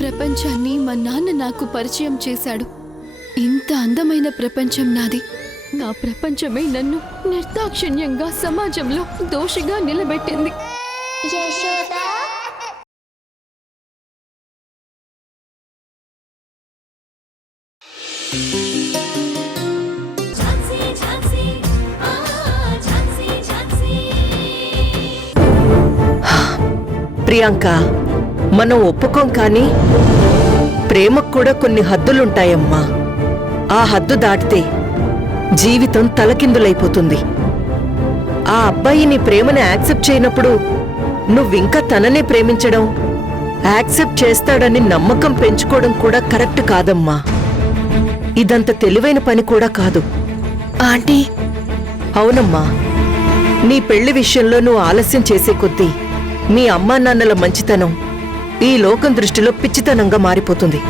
ప్రపంచాన్ని మా నాన్న నాకు పరిచయం చేశాడు. ఇంత అందమైన ప్రపంచం నాది. నా ప్రపంచమే నన్ను నిర్దాక్షిణ్యంగా సమాజంలో దోషిగా నిలబెట్టింది. ప్రియాంక, మనం ఒప్పుకోం కానీ ప్రేమకు కూడా కొన్ని హద్దులుంటాయమ్మా. ఆ హద్దు దాటితే జీవితం తలకిందులైపోతుంది. ఆ అబ్బాయి నీ ప్రేమని యాక్సెప్ట్ చేయనప్పుడు నువ్వింకా తననే ప్రేమించడం, యాక్సెప్ట్ చేస్తాడని నమ్మకం పెంచుకోవడం కూడా కరెక్ట్ కాదమ్మా. ఇదంత తెలివైన పని కూడా కాదు. ఆంటీ, అవునమ్మా, నీ పెళ్లి విషయంలో నువ్వు ఆలస్యం చేసే కొద్దీ మీ అమ్మా నాన్నల మంచితనం ఈ లోకం దృష్టిలో పిచ్చితనంగా మారిపోతుంది.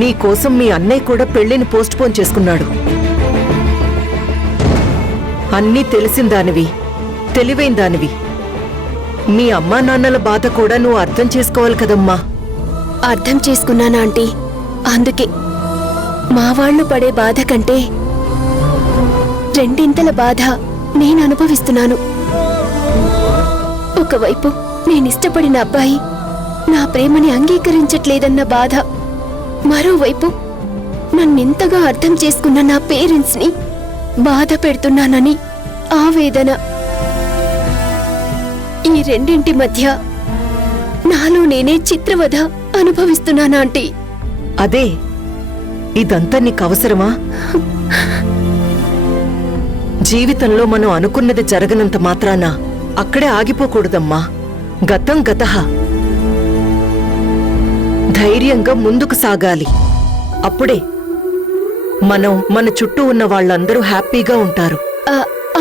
నీ కోసం మీ అన్నయ్య కూడా పెళ్లిని పోస్ట్పోన్ చేసుకున్నాడు. అన్నీ తెలిసిన దానివి, తెలివైన దానివి. మీ అమ్మా నాన్నల బాధ కూడా నువ్వు అర్థం చేసుకోవాలి కదమ్మా. అర్థం చేసుకున్నానా ఆంటీ? అందుకే మా వాళ్ళు పడే బాధ కంటే రెండింతల బాధ నేను అనుభవిస్తున్నాను. ఒకవైపు నేనిష్టపడిన అబ్బాయి నా ప్రేమని అంగీకరించట్లేదన్న బాధ, మరోవైపు నన్నింతగా అర్థం చేసుకున్న నా పేరెంట్స్ ని బాధ పెడుతున్నానని ఆవేదన. ఈ రెండింటి మధ్య నాలో నేనే చిత్రవధ అనుభవిస్తున్నానా ఆంటీ? అదే, ఇదంతా నీకు అవసరమా? జీవితంలో మనం అనుకున్నది జరగనంత మాత్రాన అక్కడే ఆగిపోకూడదమ్మా. గతం గతః. ధైర్యంగా ముందుకు సాగాలి. అప్పుడే మనం మన చుట్టూ ఉన్న వాళ్ళందరూ హ్యాపీగా ఉంటారు.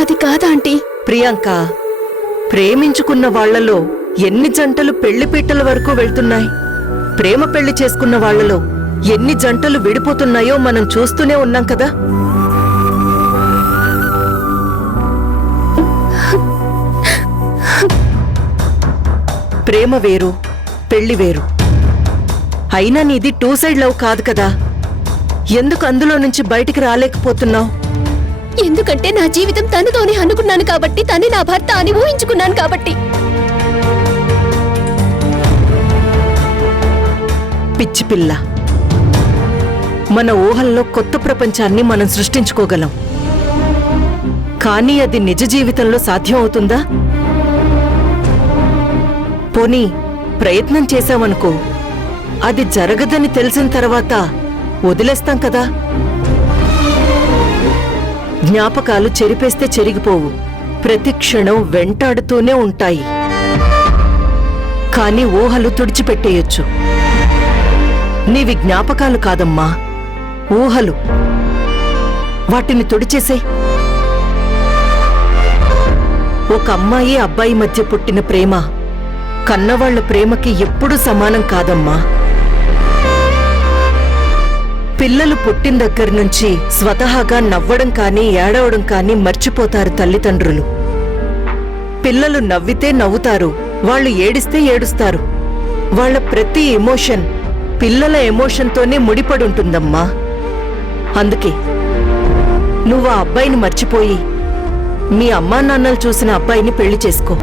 అది కాదా ఆంటీ? ప్రియాంక, ప్రేమించుకున్న వాళ్లలో ఎన్ని జంటలు పెళ్లిపీటల వరకు వెళ్తున్నాయి? ప్రేమ పెళ్లి చేసుకున్న వాళ్లలో ఎన్ని జంటలు విడిపోతున్నాయో మనం చూస్తూనే ఉన్నాం కదా. ప్రేమ వేరు, పెళ్లి వేరు. అయినా నీది 2 సైడ్ లవ్ కాదు కదా. ఎందుకు అందులో నుంచి బయటికి రాలేకపోతున్నావు? ఎందుకంటే నా జీవితం తనతోనే అనుకున్నాను కాబట్టి, తనే నా భర్త అని ఊహించుకున్నాను కాబట్టి. పిచ్చి పిల్ల, మన ఊహల్లో కొత్త ప్రపంచాన్ని మనం సృష్టించుకోగలం. కానీ అది నిజ జీవితంలో సాధ్యం అవుతుందా? పోనీ ప్రయత్నం చేశామనుకో, అది జరగదని తెలిసిన తర్వాత వదిలేస్తాం కదా. జ్ఞాపకాలు చెరిపేస్తే చెరిగిపోవు, ప్రతి క్షణం వెంటాడుతూనే ఉంటాయి. కానీ ఊహలు తుడిచిపెట్టేయొచ్చు. నీవి జ్ఞాపకాలు కాదమ్మా, ఊహలు. వాటిని తుడిచేసే. ఒక అమ్మాయి అబ్బాయి మధ్య పుట్టిన ప్రేమ కన్నవాళ్ల ప్రేమకి ఎప్పుడూ సమానం కాదమ్మా. పిల్లలు పుట్టిన దగ్గర నుంచి స్వతహాగా నవ్వడం కానీ ఏడవడం కానీ మర్చిపోతారు తల్లిదండ్రులు. పిల్లలు నవ్వితే నవ్వుతారు, వాళ్ళు ఏడిస్తే ఏడుస్తారు. వాళ్ళ ప్రతి ఎమోషన్ పిల్లల ఎమోషన్తోనే ముడిపడుంటుందమ్మా. అందుకే నువ్వు ఆ అబ్బాయిని మర్చిపోయి మీ అమ్మా నాన్నలు చూసిన అబ్బాయిని పెళ్లి చేసుకో.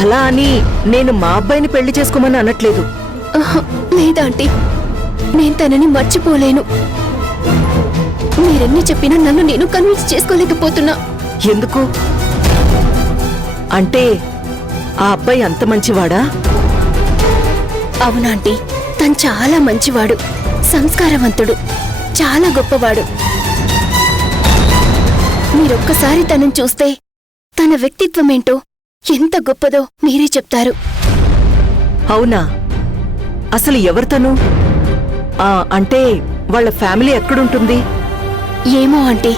అలా అని నేను మా అబ్బాయిని పెళ్లి చేసుకోమని అనట్లేదు. లేదాంటీ, నేను తనని మర్చిపోలేను. మీరెన్ని చెప్పినా నన్ను నేను కన్విన్స్ చేసుకోలేకపోతున్నా. ఎందుకు? అంటే ఆ అబ్బాయి అంత మంచివాడా? అవునాంటీ, తను చాలా మంచివాడు, సంస్కారవంతుడు, చాలా గొప్పవాడు. మీరొక్కసారి తనని చూస్తే తన వ్యక్తిత్వమేంటో, ఎంత గొప్పదో మీరే చెప్తారు. అవునా? అసలు ఎవరు తను? అంటే వాళ్ళ ఫ్యామిలీ ఎక్కడుంటుంది? ఏమో ఆంటీ,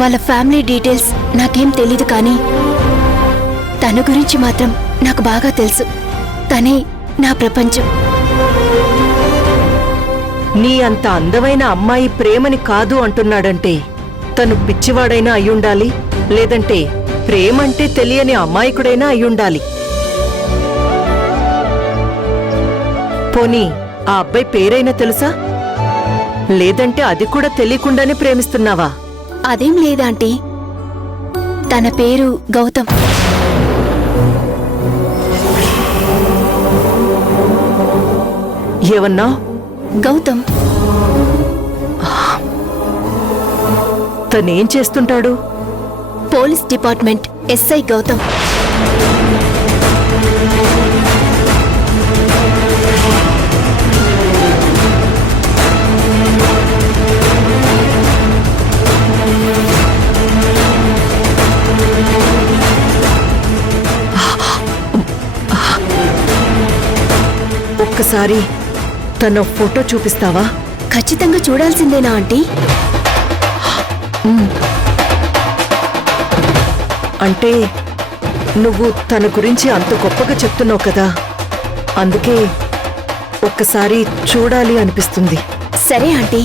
వాళ్ళ ఫ్యామిలీ డీటెయిల్స్ నాకేం తెలీదు, కానీ తన గురించి మాత్రం నాకు బాగా తెలుసు. తనే నా ప్రపంచం. నీ అంత అందమైన అమ్మాయి ప్రేమని కాదు అంటున్నాడంటే తను పిచ్చివాడైనా అయ్యుండాలి, లేదంటే ప్రేమంటే తెలియని అమాయకుడైనా అయ్యుండాలి. పోనీ ఆ అబ్బాయి పేరైనా తెలుసా? లేదంటే అది కూడా తెలియకుండానే ప్రేమిస్తున్నావా? అదేం లేదాంటీ. తన పేరు గౌతమ్. ఏమన్నా? గౌతమ్. తనేం చేస్తుంటాడు? Police department SI Gautam. ఒక్కసారి తన ఫోటో చూపిస్తావా? ఖచ్చితంగా చూడాల్సిందేనా ఆంటీ? అంటే నువ్వు తన గురించి అంత గొప్పగా చెప్తున్నావు కదా, అందుకే ఒక్కసారి చూడాలి అనిపిస్తుంది. సరే ఆంటీ,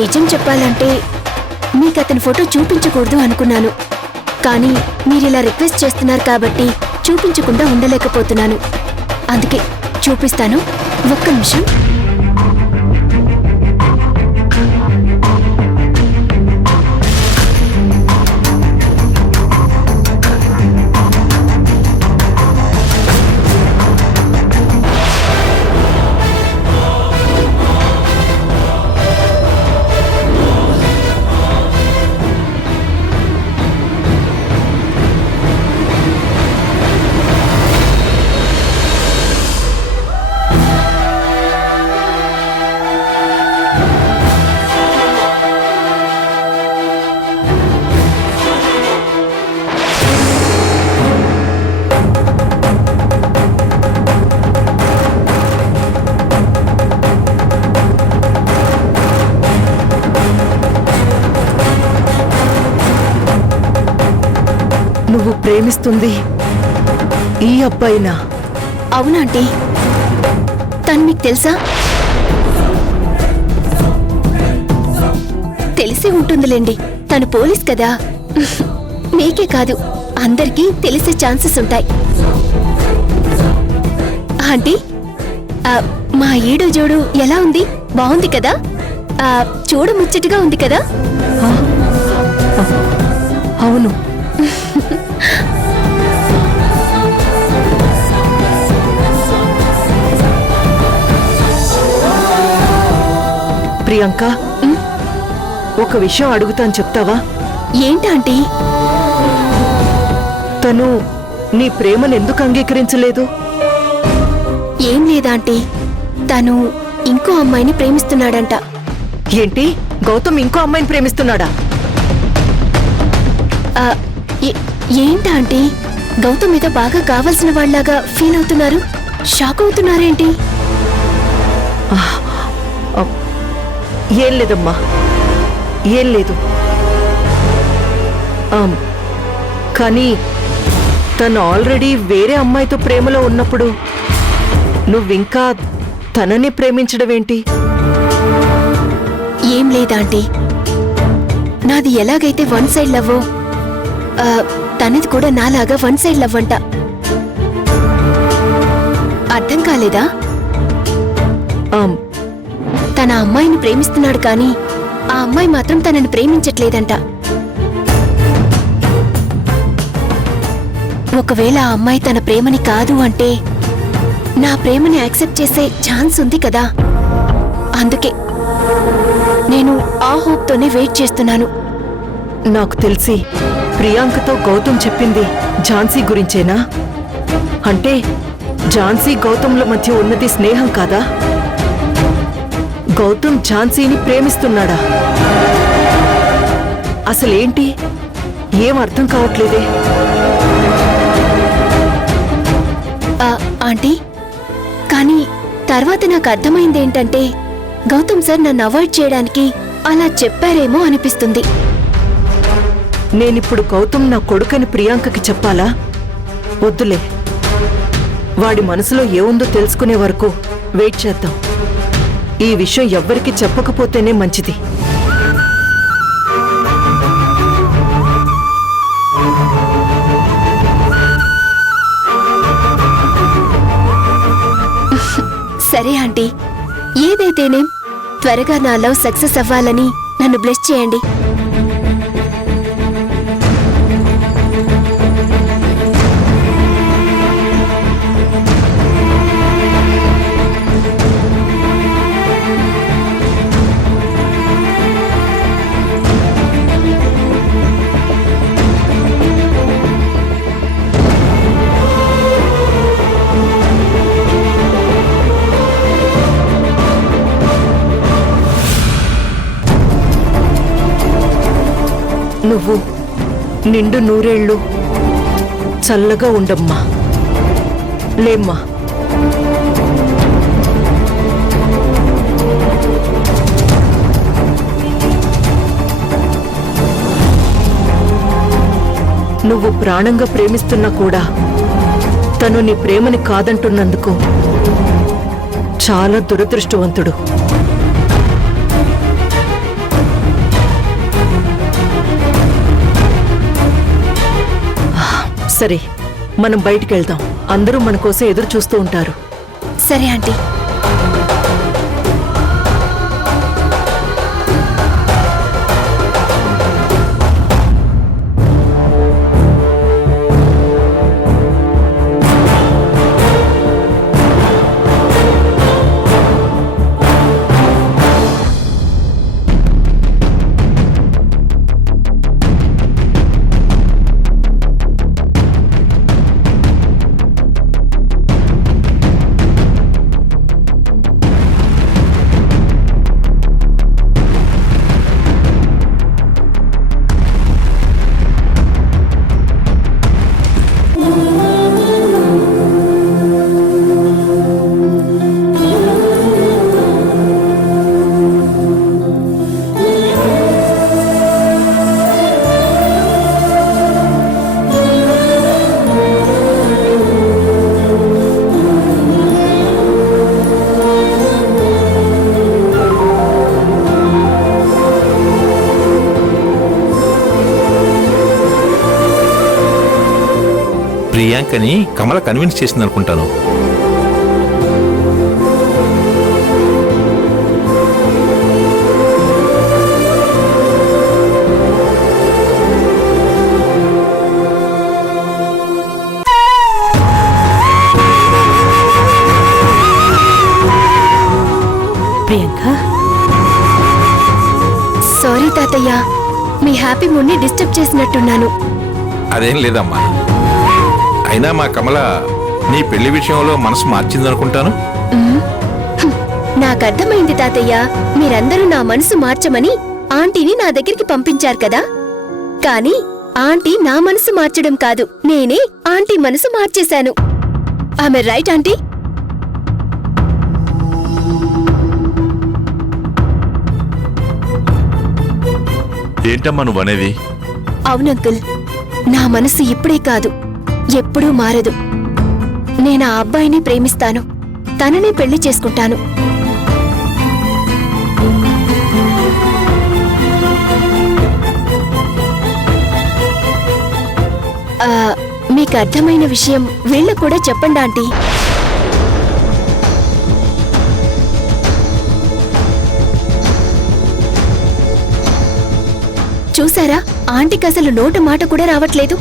నిజం చెప్పాలంటే మీకు అతని ఫోటో చూపించకూడదు అనుకున్నాను. కానీ మీరిలా రిక్వెస్ట్ చేస్తున్నారు కాబట్టి చూపించకుండా ఉండలేకపోతున్నాను. అందుకే చూపిస్తాను. ఒక్క నిమిషం. నువ్వు ప్రేమిస్తుంది ఈ అబ్బాయినా? అవునాంటీ. తను మీకు తెలుసా? తెలిసి ఉంటుందిలేండి, తను పోలీస్ కదా. మీకే కాదు, అందరికీ తెలిసే ఛాన్సెస్ ఉంటాయి. ఆంటీ, మా ఈడో జోడు ఎలా ఉంది? బాగుంది కదా? చూడముచ్చటగా ఉంది కదా? అవును. ప్రియాంక, ఒక విషయం అడుగుతాను, చెప్తావా? ఏంటంటీ? తను నీ ప్రేమను ఎందుకు అంగీకరించలేదు? ఏం లేదాంటీ, తను ఇంకో అమ్మాయిని ప్రేమిస్తున్నాడంట. ఏంటి? గౌతమ్ ఇంకో అమ్మాయిని ప్రేమిస్తున్నాడా? ఏంటంటీ, గౌతమ్ మీద బాగా కావాల్సిన వాళ్ళలాగా ఫీల్ అవుతున్నారు? షాక్ అవుతున్నారేంటి? ఏం లేదమ్మా, ఏం లేదు. కానీ తను ఆల్రెడీ వేరే అమ్మాయితో ప్రేమలో ఉన్నప్పుడు నువ్వింకా తనని ప్రేమించడమేంటి? ఏం లేదాంటీ, నాది ఎలాగైతే వన్ సైడ్ లవ్వో తనది కూడా నాలాగా వన్ సైడ్ లవ్ అంట. అర్థం కాలేదా? తన అమ్మాయిని ప్రేమిస్తున్నాడు కానీ ఆ అమ్మాయి మాత్రం తనని ప్రేమించట్లేదంట. ఒకవేళ ఆ అమ్మాయి తన ప్రేమని కాదు అంటే నా ప్రేమని యాక్సెప్ట్ చేసే ఛాన్స్ ఉంది కదా. అందుకే నేను ఆ హోప్తోనే వెయిట్ చేస్తున్నాను. నాకు తెలిసి ప్రియాంకతో గౌతమ్ చెప్పింది ఝాన్సీ గురించేనా? అంటే ఝాన్సీ గౌతమ్ల మధ్య ఉన్నది స్నేహం కాదా? గౌతమ్ ఝాన్సీని ప్రేమిస్తున్నాడా? అసలేంటి? ఏం అర్థం కావట్లేదే. ఆంటీ, కానీ తర్వాత నాకు అర్థమైందేంటంటే గౌతమ్ సార్ నన్ను అవాయిడ్ చేయడానికి అలా చెప్పారేమో అనిపిస్తుంది. నేనిప్పుడు గౌతమ్ నా కొడుకని ప్రియాంకకి చెప్పాలా? వద్దులే, వాడి మనసులో ఏముందో తెలుసుకునే వరకు వెయిట్ చేద్దాం. ఈ విషయం ఎవ్వరికీ చెప్పకపోతేనే మంచిది. సరే ఆంటీ, ఏదైతేనేం త్వరగా నా లవ్ సక్సెస్ అవ్వాలని నన్ను బ్లెస్ చేయండి. నువ్వు నిండు నూరేళ్ళు చల్లగా ఉండమ్మా. లేమ్మా. నువ్వు ప్రాణంగా ప్రేమిస్తున్నా కూడా తను నీ ప్రేమని కాదంటున్నందుకు చాలా దురదృష్టవంతుడు. సరే, మనం బయటికి వెళ్దాం. అందరూ మన కోసం ఎదురు చూస్తూ ఉంటారు. సరే ఆంటీ. ప్రియాంకని కమల కన్విన్స్ చేసింది అనుకుంటాను. ప్రియాంక, సారీ తాతయ్య, మీ హ్యాపీ మూడ్ ని డిస్టర్బ్ చేసినట్టున్నాను. అదేం లేదమ్మా. అయినా మా కమల నీ పెళ్లి విషయంలో మనసు మార్చిందనుకుంటాను. నాకర్థమైంది తాతయ్య, మీరందరూ నా మనసు మార్చమని ఆంటీని నా దగ్గరికి పంపించారు కదా. కానీ ఆంటీ నా మనసు మార్చడం కాదు, నేనే ఆంటీ మనసు మార్చేశాను. ఆమె రైట్ ఆంటీ? ఏంటమ్మా నువ్వనేది? అవునంకుల్, నా మనసు ఇప్పుడే కాదు, ఎప్పుడూ మారదు. నేను ఆ అబ్బాయిని ప్రేమిస్తాను, తనని పెళ్లి చేసుకుంటాను. మీకు అర్థమైన విషయం వీళ్ళకు కూడా చెప్పండి ఆంటీ. చూసారా, ఆంటీకి అసలు నోట మాట కూడా రావట్లేదు.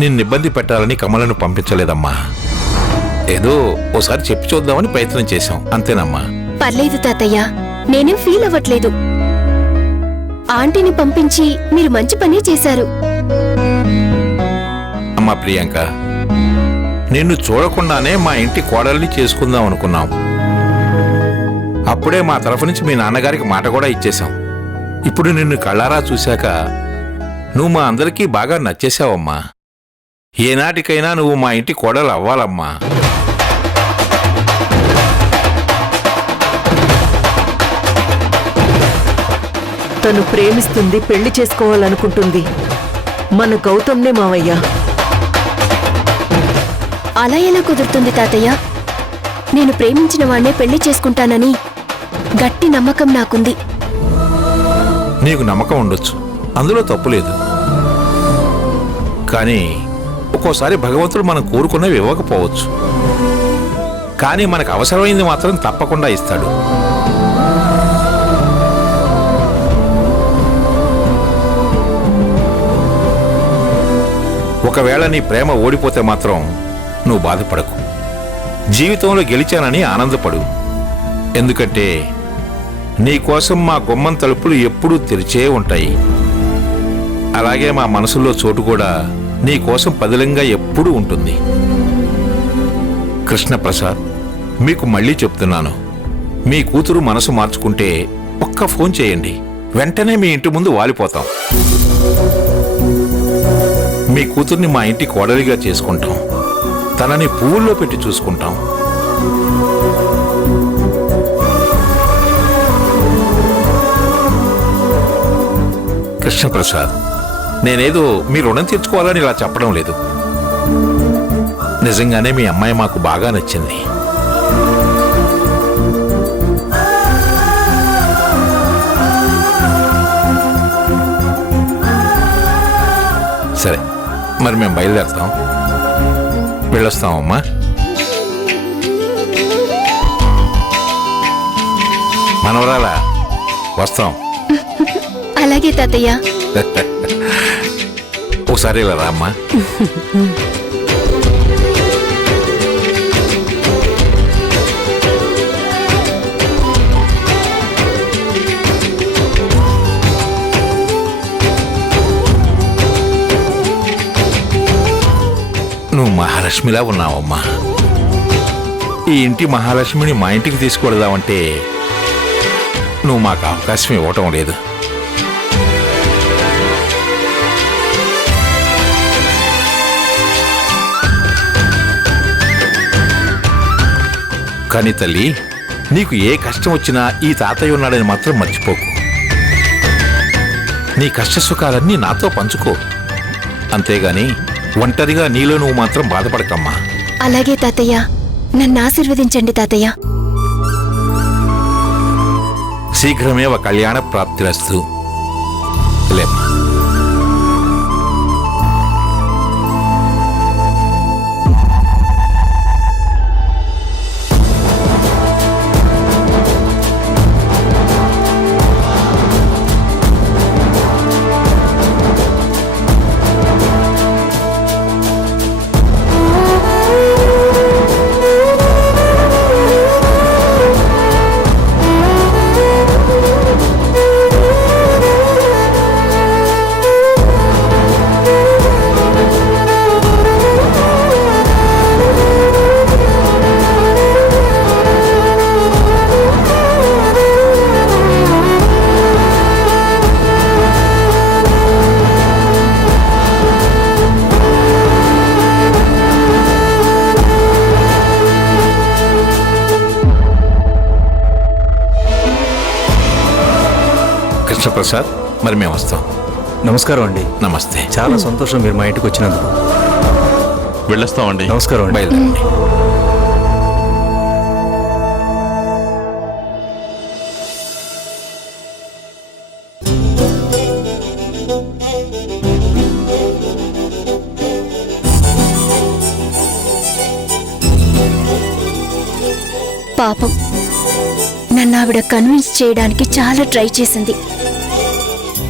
నిన్ను ఇబ్బంది పెట్టాలని కమలను పంపించలేదమ్మా. ఏదో ఓసారి చెప్పి చూద్దామని ప్రయత్నం చేశాం, అంతేనమ్మా. పర్లేదు తాతయ్య, నేనేం ఫీల్ అవ్వట్లేదు. ఆంటీని పంపించి మీరు మంచి పని చేశారు. అమ్మా ప్రియాంక, నిన్ను చూడకుండానే మా ఇంటి కోడల్ని చేసుకుందాం అనుకున్నాం. అప్పుడే మా తరఫు నుంచి మీ నాన్నగారికి మాట కూడా ఇచ్చేశాం. ఇప్పుడు నిన్ను కళ్ళారా చూశాక నువ్వు మా అందరికీ బాగా నచ్చేశావమ్మా. ఏనాటికైనా నువ్వు మా ఇంటి కోడలు అవ్వాలమ్మా. తను ప్రేమిస్తుంది, పెళ్లి చేసుకోవాలనుకుంటుంది మన గౌతమ్నే మావయ్య. అలా ఎలా కుదురుతుంది తాతయ్య? నేను ప్రేమించిన వాణ్ణే పెళ్లి చేసుకుంటానని గట్టి నమ్మకం నాకుంది. నీకు నమ్మకం ఉండొచ్చు, అందులో తప్పులేదు. కానీ ఒక్కోసారి భగవంతుడు మనం కోరుకున్నవి ఇవ్వకపోవచ్చు, కానీ మనకు అవసరమైంది మాత్రం తప్పకుండా ఇస్తాడు. ఒకవేళ నీ ప్రేమ ఓడిపోతే మాత్రం నువ్వు బాధపడకు. జీవితంలో గెలిచానని ఆనందపడు. ఎందుకంటే నీకోసం మా గుమ్మం తలుపులు ఎప్పుడూ తెరిచే ఉంటాయి. అలాగే మా మనసులో చోటు కూడా నీకోసం పదిలంగా ఎప్పుడూ ఉంటుంది. కృష్ణప్రసాద్, మీకు మళ్ళీ చెప్తున్నాను, మీ కూతురు మనసు మార్చుకుంటే ఒక్క ఫోన్ చేయండి, వెంటనే మీ ఇంటి ముందు వాలిపోతాం. మీ కూతుర్ని మా ఇంటి కోడలిగా చేసుకుంటాం, తనని పువ్వుల్లో పెట్టి చూసుకుంటాం. కృష్ణప్రసాద్, నేనేదో మీ రుణం తీర్చుకోవాలని ఇలా చెప్పడం లేదు. నిజంగానే మీ అమ్మాయి మాకు బాగా నచ్చింది. సరే, మరి మేము బయలుదేరుతాం. వెళ్ళొస్తామమ్మా. మనవరాలా, వస్తాం. అలాగే తాతయ్య. ఒకసారి ఇలా రా అమ్మా. నువ్వు మహాలక్ష్మిలా ఉన్నావమ్మా. ఈ ఇంటి మహాలక్ష్మిని మా ఇంటికి తీసుకువెళదామంటే నువ్వు మాకు అవకాశం ఇవ్వటం లేదు. కానీ తల్లి, నీకు ఏ కష్టం వచ్చినా ఈ తాతయ్య ఉన్నాడని మాత్రం మర్చిపోకు. నీ కష్ట సుఖాలన్నీ నాతో పంచుకో. అంతేగాని ఒంటరిగా నీలో నువ్వు మాత్రం బాధపడకమ్మా. అలాగే తాతయ్య, నన్ను ఆశీర్వదించండి తాతయ్య. శీఘ్రమేవ కళ్యాణ ప్రాప్తిరస్తు. లేమ్మా. కృష్ణప్రసాద్, మరి మేము వస్తాం. నమస్కారం అండి. నమస్తే. చాలా సంతోషం మీరు మా ఇంటికి వచ్చినందుకు. వెళ్ళొస్తామండి. నమస్కారం అండి. బయలుదేరండి. పాపం, నన్ను ఆవిడ కన్విన్స్ చేయడానికి చాలా ట్రై చేసింది.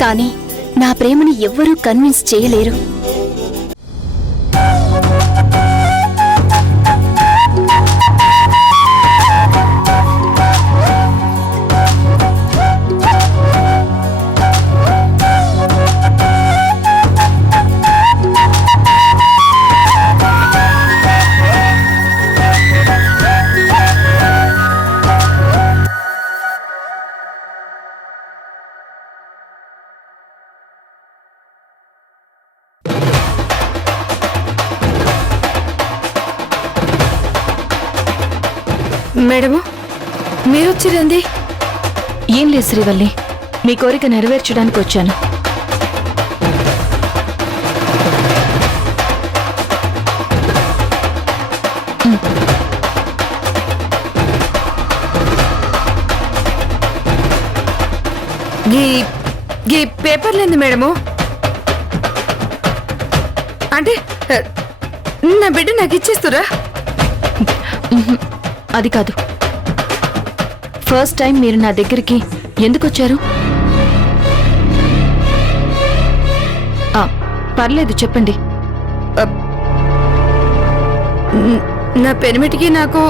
కానీ నా ప్రేమని ఎవ్వరూ కన్విన్స్ చేయలేరు. మేడము, మీరొచ్చిరండి. ఏం లేదు శ్రీవల్లి, మీ కోరిక నెరవేర్చడానికి వచ్చాను. గీ పేపర్లేంది మేడము? అంటే నా బిడ్డ నాకు ఇచ్చేస్తురా? అది కాదు. ఫస్ట్ టైం మీరు నా దగ్గరికి ఎందుకు వచ్చారు? పర్లేదు చెప్పండి. నా పెనిమిటికి నాకు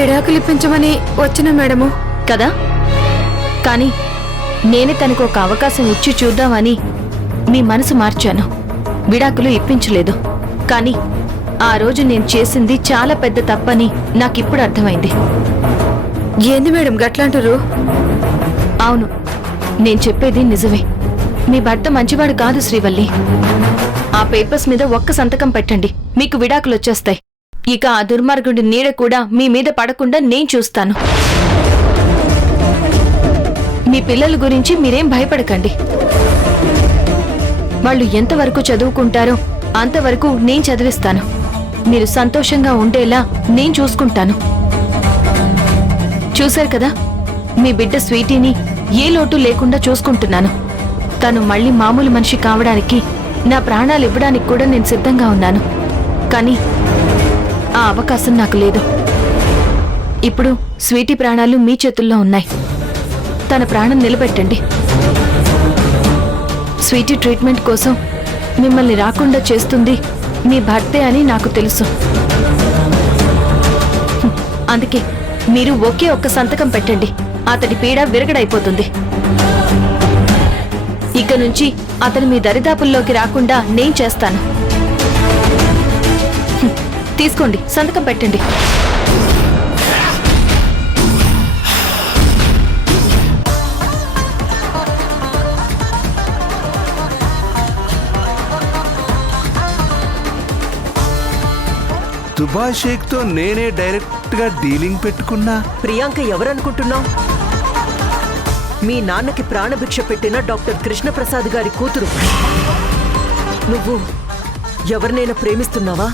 ఎడాకులు ఇప్పించమని వచ్చిన మేడము. కదా, కానీ నేనే తనకు ఒక అవకాశం ఇచ్చి చూద్దామని మీ మనసు మార్చాను. విడాకులు ఇప్పించలేదు. కానీ ఆ రోజు నేను చేసింది చాలా పెద్ద తప్పని నాకిప్పుడు అర్థమైంది. ఏంది మేడం గట్లాంటారు? అవును, నేను చెప్పేది నిజమే. మీ భర్త మంచివాడు కాదు శ్రీవల్లి. ఆ పేపర్స్ మీద ఒక్క సంతకం పెట్టండి, మీకు విడాకులు వచ్చేస్తాయి. ఇక ఆ దుర్మార్గుడి నీడ కూడా మీ మీద పడకుండా నేను చూస్తాను. మీ పిల్లల గురించి మీరేం భయపడకండి. వాళ్ళు ఎంతవరకు చదువుకుంటారో అంతవరకు నేను చదివిస్తాను. మీరు సంతోషంగా ఉండేలా నేను చూసుకుంటాను. చూశారు కదా, మీ బిడ్డ స్వీటీని ఏ లోటు లేకుండా చూసుకుంటున్నాను. తను మళ్ళీ మామూలు మనిషి కావడానికి, నా ప్రాణాలు ఇవ్వడానికి కూడా నేను సిద్ధంగా ఉన్నాను. కానీ ఆ అవకాశం నాకు లేదు. ఇప్పుడు స్వీటీ ప్రాణాలు మీ చేతుల్లో ఉన్నాయి. తన ప్రాణం నిలబెట్టండి. స్వీటీ ట్రీట్మెంట్ కోసం మిమ్మల్ని రాకుండా చేస్తుంది మీ భర్తే అని నాకు తెలుసు. అందుకే మీరు ఒకే ఒక్క సంతకం పెట్టండి, అతడి పీడ విరగడైపోతుంది. ఇక నుంచి అతను మీ దరిదాపుల్లోకి రాకుండా నేను చేస్తాను. తీసుకోండి, సంతకం పెట్టండి. దుబాయ్ షేక్ తో నేనే డైరెక్ట్ గా డీలింగ్ పెట్టుకున్నా. ప్రియాంక ఎవరనుకుంటున్నావు? మీ నాన్నకి ప్రాణభిక్ష పెట్టిన డాక్టర్ కృష్ణప్రసాద్ గారి కూతురు. నువ్వు ఎవరినైనా ప్రేమిస్తున్నావా?